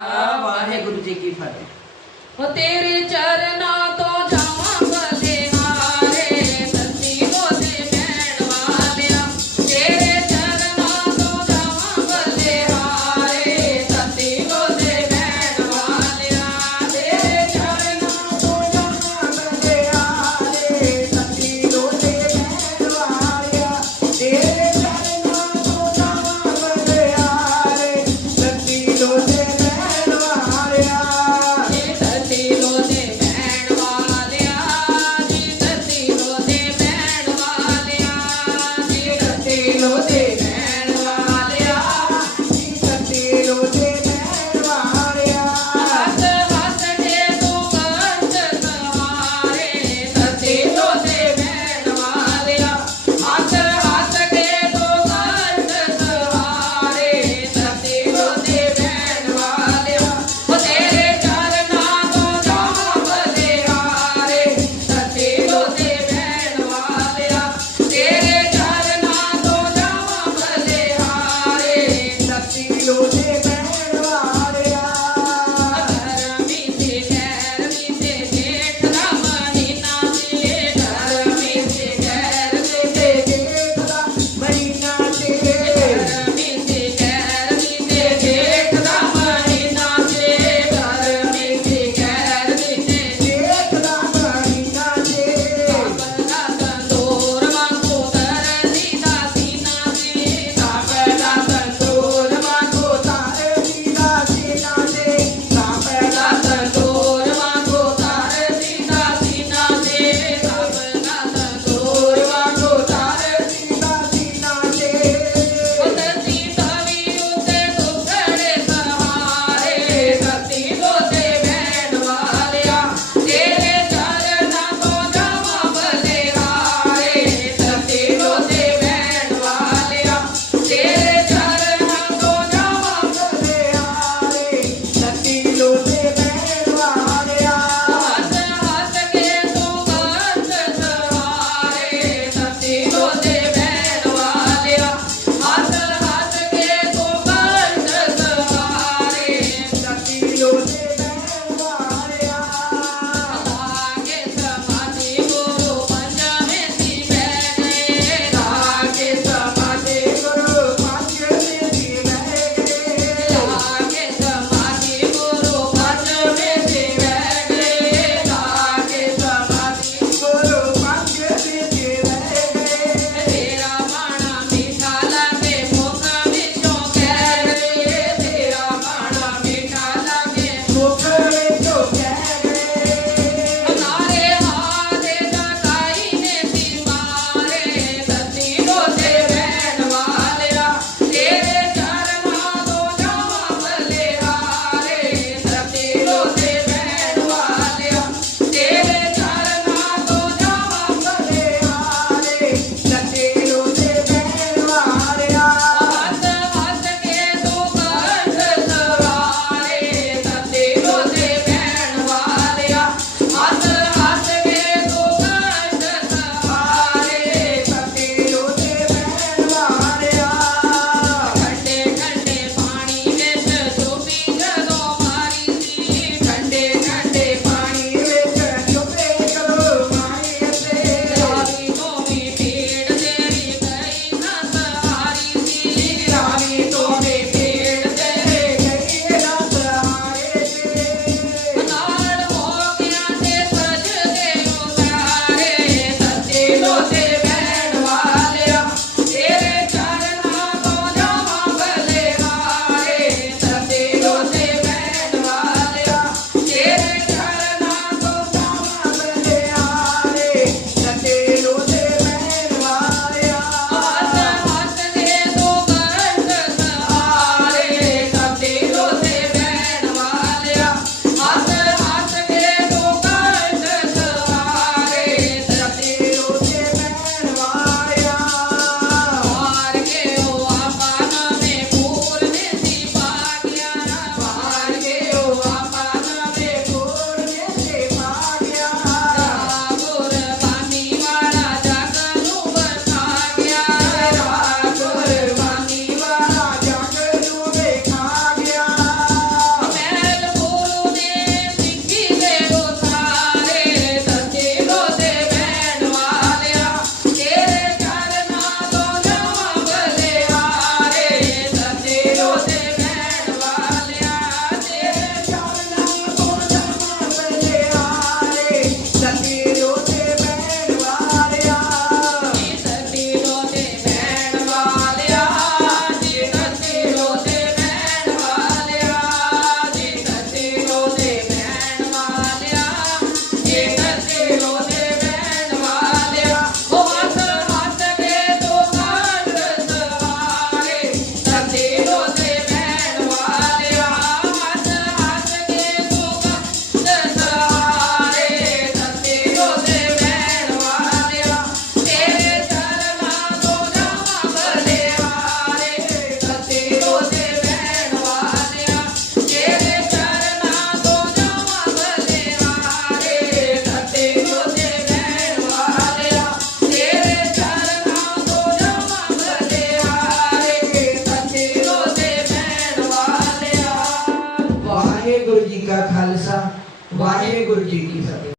वाहे गुरु जी की फतेह तेरे चरणा तो वाहेगुरु जी की